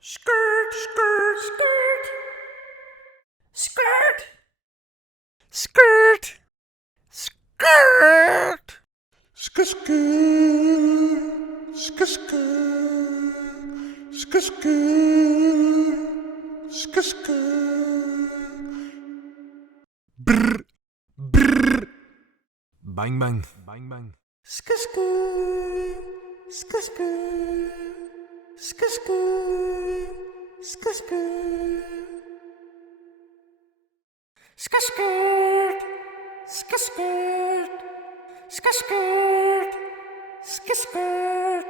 Skrrt, skrrt, skrrt. Skrrt. Skrrt. Skrrt. Skrrt. Skrrt. Skrrt. Skrrt. Brr. Brr. Bang bang. Bang bang. Skrrt. Skrrt. Skrrt. Skrrt. Skrrt. Skrrt. Skrrt. Skrrt. Skrrt.